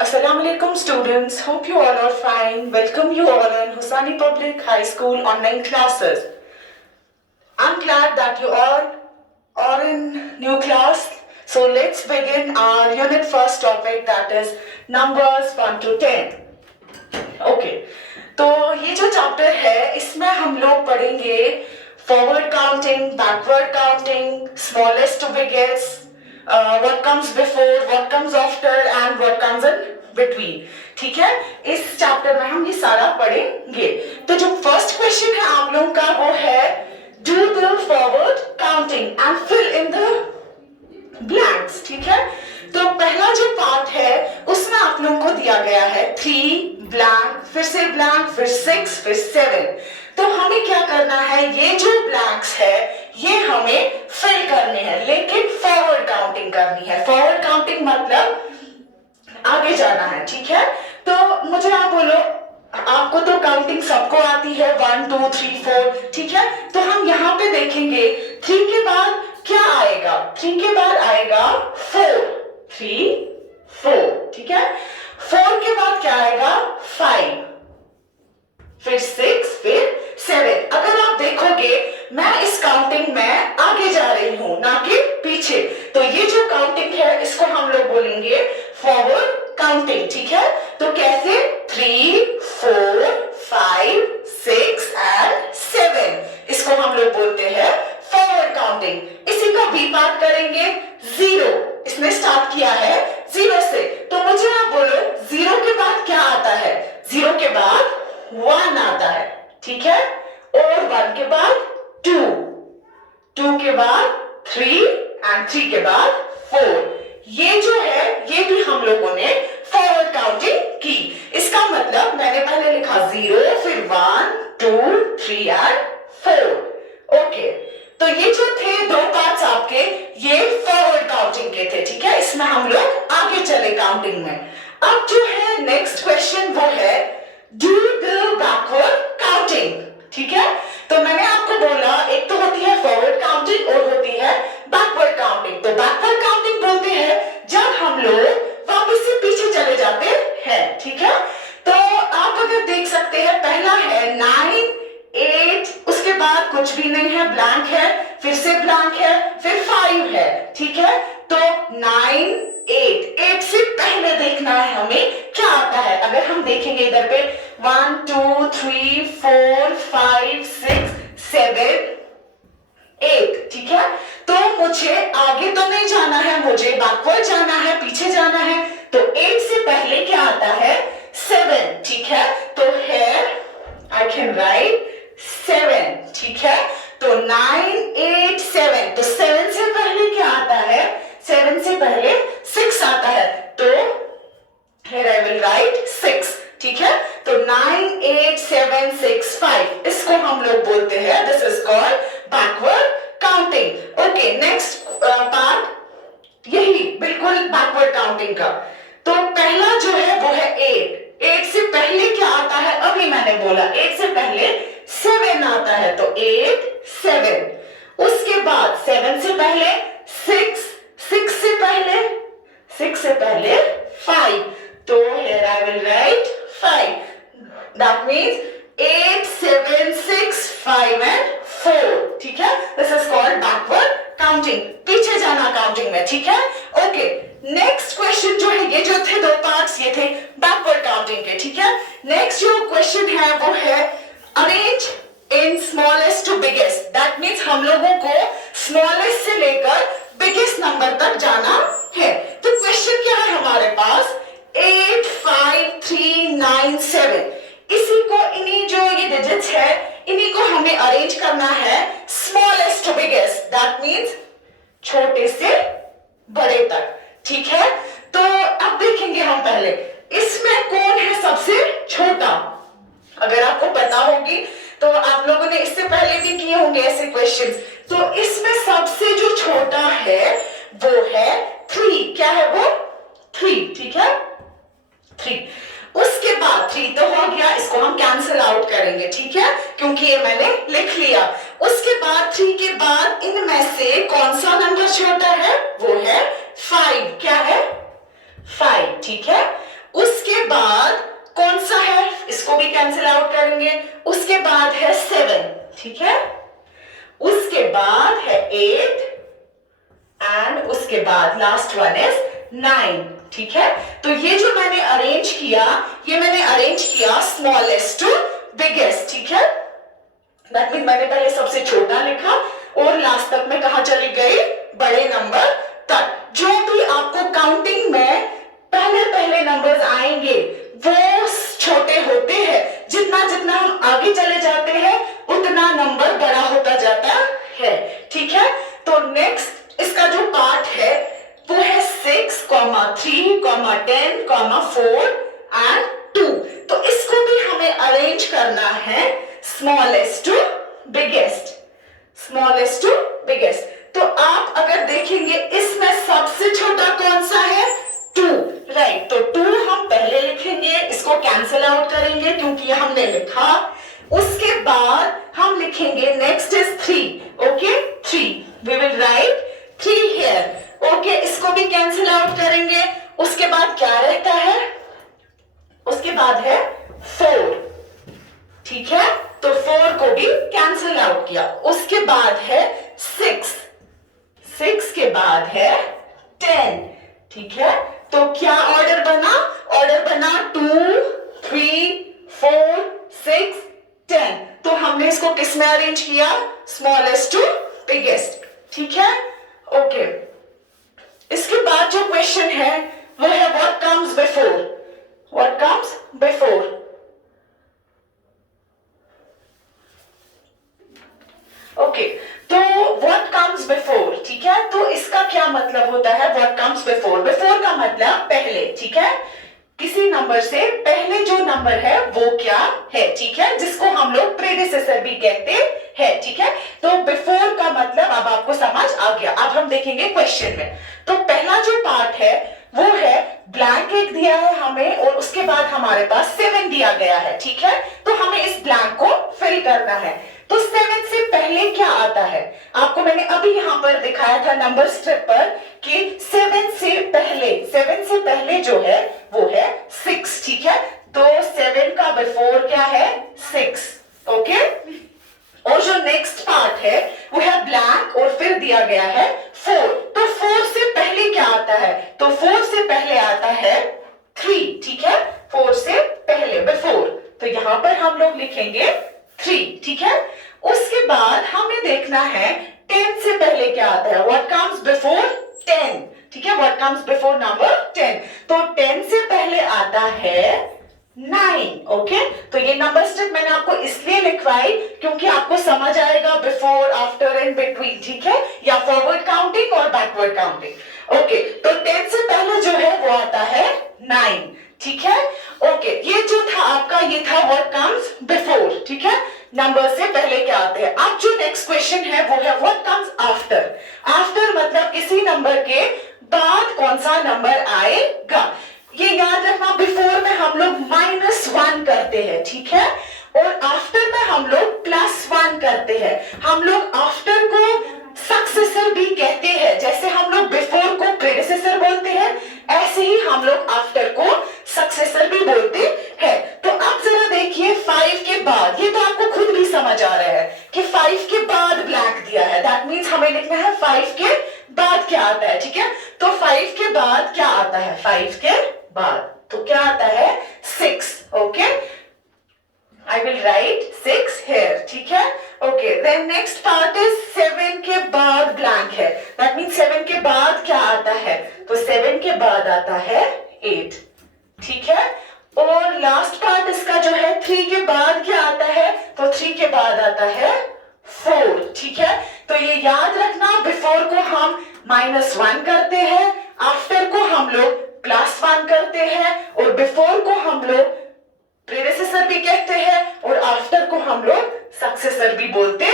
Assalamualaikum students, hope you all are fine. Welcome you all in Hosani Public High School online classes. I'm glad that you all are in new class. So let's begin our unit first topic, that is numbers 1 to 10. Okay, तो ये जो chapter है इसमें हम लोग पढ़ेंगे forward counting, backward counting, smallest to biggest, what comes before, what comes after and what comes in between. ठीक है, इस चैप्टर में हम ये सारा पढ़ेंगे. तो जो फर्स्ट क्वेश्चन है आप लोगों का वो है do the forward counting and fill in the blanks. ठीक है, तो पहला जो पार्ट है उसमें आप लोगों को दिया गया है 3 ब्लैंक, फिर से ब्लैंक, फिर 6, फिर 7. तो हमें क्या करना है, ये जो ब्लैंक्स है ये हमें फिल करने हैं, लेकिन फॉरवर्ड काउंटिंग करनी है. फॉरवर्ड काउंटिंग मतलब आगे जाना है. ठीक है, तो मुझे आप बोलो, आपको तो काउंटिंग सबको आती है 1 2 3 4. ठीक है, तो हम यहाँ पे देखेंगे 3 के बाद क्या आएगा. 3 के बाद आएगा 4, 3 4. ठीक है, 4 के बाद क्या आएगा 5, फिर 6, फिर 7. अगर आप देखोगे मैं इस काउंटिंग में आगे जा रही हूं ना कि पीछे, तो ये जो काउंटिंग है इसको हम लोग बोलेंगे फॉरवर्ड काउंटिंग. ठीक है, तो कैसे 3 4 5 6 एंड 7, इसको हम लोग बोलते हैं फॉरवर्ड काउंटिंग. इसी का बी पार्ट करेंगे 0. इसने स्टार्ट किया है 0 से, तो मुझे आप बोलो 0 के बाद क्या आता है. 0 के बाद 1 आता है. ठीक है, और 1 के बाद 2, 2 के बाद 3 एंड 3 के बाद 4. ये जो है ये भी हम लोगों ने फॉरवर्ड काउंटिंग की. इसका मतलब मैंने पहले लिखा 0, फिर 1 2 3 एंड 4. ओके, तो ये जो थे दो पार्ट्स आपके ये फॉरवर्ड काउंटिंग के थे. ठीक है, इसमें हम लोग आगे चले काउंटिंग में. अब जो है नेक्स्ट क्वेश्चन वो है डू द बैकवर्ड काउंटिंग. ठीक है, तो मैंने आपको बोला एक तो होती है फॉरवर्ड काउंटिंग और होती है बैकवर्ड काउंटिंग. तो बैकवर्ड काउंटिंग बोलते हैं जब हम लोग वापस से पीछे चले जाते हैं. ठीक है, तो आप अगर देख सकते हैं पहला है 9 8, उसके बाद कुछ भी नहीं है, ब्लैंक है, फिर से ब्लैंक है, फिर 5 है. ठीक है, तो 9 8, 8 से पहले देखना है हमें क्या आता है. अगर हम देखेंगे इधर पे 1 2 3 4 5 6 7 8. ठीक है, तो मुझे आगे तो नहीं जाना है, मुझे बैकवर्ड जाना है, पीछे जाना है. तो 8 से पहले क्या आता है 7. ठीक है, तो है आई कैन राइट 7. ठीक है, तो 9 8 7, तो 7 से पहले क्या आता है, 7 से पहले 6 आता है. तो here I will write 6. ठीक है, तो 9 8 7 6 5, इसको हम लोग बोलते हैं this is called backward counting. Okay, next part यही बिल्कुल बैकवर्ड काउंटिंग का. तो पहला जो है वो है 8. 8 से पहले क्या आता है, अभी मैंने बोला 8 से पहले 7 आता है, तो 8 7. उसके बाद 7 से पहले 6, 6 से पहले 5, तो here I will write 5. That means 8 7 6 5 and 4. ठीक है, this is called backward counting, पीछे जाना काउंटिंग में. ठीक है, ओके, नेक्स्ट क्वेश्चन जो है, ये जो थे दो पार्ट्स ये थे बैकवर्ड काउंटिंग के. ठीक है, नेक्स्ट जो क्वेश्चन है वो है arrange in smallest to biggest. That means हम लोगों को स्मॉलेस्ट से लेकर बिगेस्ट नंबर तक जाना है. तो क्वेश्चन क्या है हमारे पास 8 5 3 9 7. इसी को इन्हीं जो ये डिजिट्स है इन्हीं को हमें अरेंज करना है smallest to biggest. That means छोटे से बड़े तक. ठीक है, तो अब देखेंगे हम पहले इसमें कौन है सबसे छोटा. अगर आपको पता होगी तो आप लोगों ने इससे पहले भी किए होंगे ऐसे क्वेश्चंस. तो इसमें सबसे जो छोटा है वो है 3. क्या है वो 3. ठीक है, 3. उसके बाद 3 तो हो गया, इसको हम कैंसिल आउट करेंगे. ठीक है, क्योंकि ये मैंने लिख लिया. उसके बाद 3 के बाद इनमें से कौन सा नंबर छोटा है, वो है 5. क्या है 5. ठीक है, बाद कौन सा है, इसको भी कैंसिल आउट करेंगे, उसके बाद है 7, ठीक है, उसके बाद है 8 एंड उसके बाद लास्ट वन इज 9, ठीक है। तो ये जो मैंने अरेंज किया, ये मैंने अरेंज किया स्मॉलेस्ट टू बिगेस्ट, ठीक है। दैट मीन मैंने पहले सबसे छोटा लिखा और लास्ट तक मैं कहां चली गई, बड़े नंबर तक। जो भी आपको काउंटिंग में पहले पहले नंबर्स आएंगे वो छोटे होते हैं, जितना जितना हम आगे चले जाते हैं उतना नंबर बड़ा होता जाता है, ठीक है। तो नेक्स्ट इसका जो पार्ट है वो है 6, 3, 10, 4 एंड 2। तो इसको भी हमें अरेंज करना है smallest to biggest, smallest to biggest. तो आप अगर देखेंगे इसमें सबसे छोटा कौन सा है, 2, राइट। तो 2 हम पहले लिखेंगे, इसको कैंसिल आउट करेंगे क्योंकि हमने लिखा। उसके बाद हम लिखेंगे next is 3, okay, 3 we will write 3 here, okay. इसको भी कैंसिल आउट करेंगे। उसके बाद क्या रहता है, उसके बाद है 4, ठीक है। तो 4 को भी कैंसिल आउट किया। उसके बाद है 6, 6 के बाद है 10, ठीक है। तो क्या ऑर्डर बना, ऑर्डर बना 2, 3, 4, 6, 10। तो हमने इसको किस में अरेंज किया, स्मॉलेस्ट टू बिगेस्ट, ठीक है, ओके। इसके बाद जो क्वेश्चन है वो है what comes before, what comes before. Okay, तो व्हाट कम्स बिफोर, ठीक है। तो इसका क्या मतलब होता है, व्हाट कम्स बिफोर, बिफोर का मतलब पहले, ठीक है। किसी नंबर से पहले जो नंबर है वो क्या है, ठीक है, जिसको हम लोग प्रेडिसेसर भी कहते हैं, ठीक है। तो बिफोर का मतलब अब आपको समझ आ गया। अब हम देखेंगे क्वेश्चन में। तो पहला जो पार्ट है वो है ब्लैंक एक दिया है हमें और उसके बाद हमारे पास 7 दिया गया है, ठीक है। तो हमें इस ब्लैंक को फिल करना है। तो 7 से पहले क्या आता है, आपको मैंने अभी यहां पर दिखाया था नंबर स्ट्रिप पर कि 7 से पहले जो है वो है 6, ठीक है। तो 7 का बिफोर क्या है, 6, ओके। और जो नेक्स्ट पार्ट है वो है ब्लैंक और फिर दिया गया है 4। तो 4 से पहले क्या आता है, तो 4 से पहले आता है 3, ठीक है, 4 से पहले बिफोर। तो यहां पर हम लोग लिखेंगे 3, ठीक है। उसके बाद हमें देखना है 10 से पहले क्या आता है, व्हाट कम्स बिफोर 10, ठीक है, व्हाट कम्स बिफोर नंबर 10। तो 10 से पहले आता है 9, ओके। तो ये नंबर स्ट्रिप मैंने आपको इसलिए लिखवाई क्योंकि आपको समझ आएगा बिफोर, आफ्टर एंड बिटवीन, ठीक है, या फॉरवर्ड काउंटिंग और बैकवर्ड काउंटिंग, ओके। तो 10 से पहले जो है वो आता है 9, ठीक है, ओके। ये जो था आपका, ये था व्हाट कम्स बिफोर, ठीक है, नंबर से पहले क्या आते हैं। अब जो नेक्स्ट क्वेश्चन है वो है व्हाट कम्स आफ्टर। आफ्टर मतलब किसी नंबर के बाद कौन सा नंबर आएगा। ये याद रखना, बिफोर में हम लोग -1 करते हैं, ठीक है, और आफ्टर में हम लोग +1 करते हैं। हम लोग आफ्टर को सक्सेसर भी कहते हैं, जैसे हम लोग बिफोर को प्रेडिसेसर बोलते हैं, ऐसे ही हम लोग आफ्टर को सक्सेसर भी बोलते हैं। तो अब जरा देखिए 5 के बाद, ये तो आपको खुद भी समझ आ रहा है कि 5 के बाद ब्लैंक दिया है, दैट मीन्स हमें लिखना है 5 के बाद क्या आता है, ठीक है। तो 5 के बाद क्या आता है, 5 के बाद तो क्या आता है 6, okay. I will write 6 here, ठीक है, okay. Then next part is 7 के बाद ब्लैंक है, that means 7 के बाद क्या आता है, तो 7 के बाद आता है 8, ठीक है। और लास्ट पार्ट इसका जो है 3 के बाद क्या आता है, तो 3 के बाद आता है 4, ठीक है। तो ये याद रखना, बिफोर को हम -1 करते हैं, आफ्टर को हम लोग +1 करते हैं, और बिफोर को हम लोग प्रेडिसेसर भी कहते हैं और आफ्टर को हम लोग सक्सेसर भी बोलते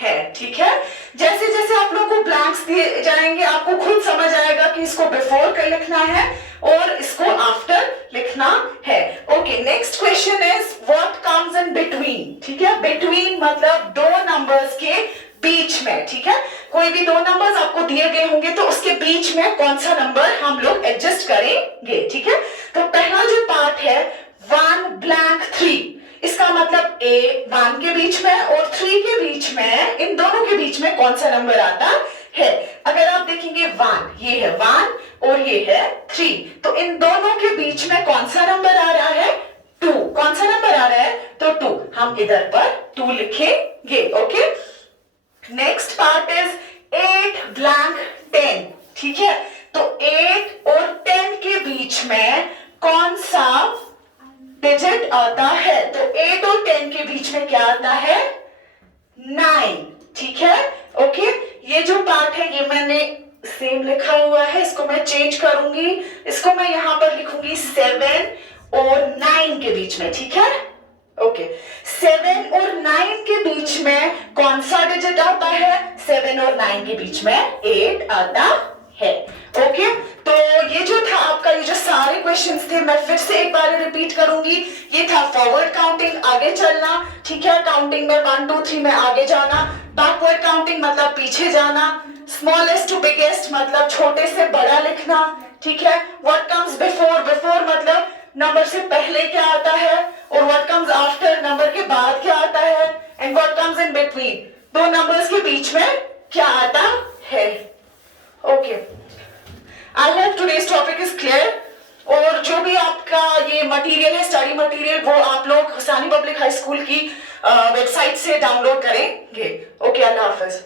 हैं, ठीक है। जैसे जैसे आप लोगों को ब्लैंक्स दिए जाएंगे आपको खुद समझ आएगा कि इसको बिफोर का लिखना है और इसको आफ्टर लिखना है, okay. Next question is what comes in between, ठीक है। बिटवीन मतलब दो नंबर्स के बीच में, ठीक है। कोई भी दो नंबर्स आपको दिए गए होंगे तो उसके बीच में कौन सा नंबर हम लोग एडजस्ट करेंगे, ठीक है। तो पहला जो पार्ट है 1 ब्लैंक 3, इसका मतलब ए 1 के बीच में और 3 के बीच में, इन दोनों के बीच में कौन सा नंबर आता है। अगर आप देखेंगे 1, ये है 1 और ये है 3, तो इन दोनों के बीच में कौन सा नंबर आ रहा है, 2। कौन सा नंबर आ रहा है, तो 2, हम इधर पर 2 लिखेंगे, okay. Next part is 8 blank 10, ठीक है। तो 8 और 10 के बीच में कौन सा डिजिट आता है, तो 8 और 10 के बीच में क्या आता है, 9, ठीक है, ओके। ये जो पार्ट है ये मैंने सेम लिखा हुआ है, इसको मैं चेंज करूंगी, इसको मैं यहां पर लिखूंगी 7 और 9 के बीच में, ठीक है, ओके। 7 और 9 के बीच में कौन सा डिजिट आता है, 7 और 9 के बीच में 8 आता है, ओके। तो ये जो था आपका, ये जो सारे क्वेश्चंस थे मैं फिर से एक बार रिपीट करूंगी। ये था फॉरवर्ड काउंटिंग, आगे चलना, ठीक है, काउंटिंग में 1 2 3 में आगे जाना। बैकवर्ड काउंटिंग मतलब पीछे जाना। स्मॉलेस्ट टू बिगेस्ट मतलब छोटे से बड़ा लिखना, ठीक है। व्हाट कम्स बिफोर, बिफोर मतलब नंबर से पहले क्या आता है, और व्हाट कम्स आफ्टर, नंबर के बाद क्या आता है, and what comes in between, दो नंबर्स के बीच में क्या आता है, okay. I hope today's topic is clear. और जो भी आपका ये मटेरियल है, स्टडी मटेरियल, वो आप लोग हुसैनी पब्लिक हाई स्कूल की वेबसाइट से डाउनलोड करेंगे, ओके। अल्लाह हाफिज।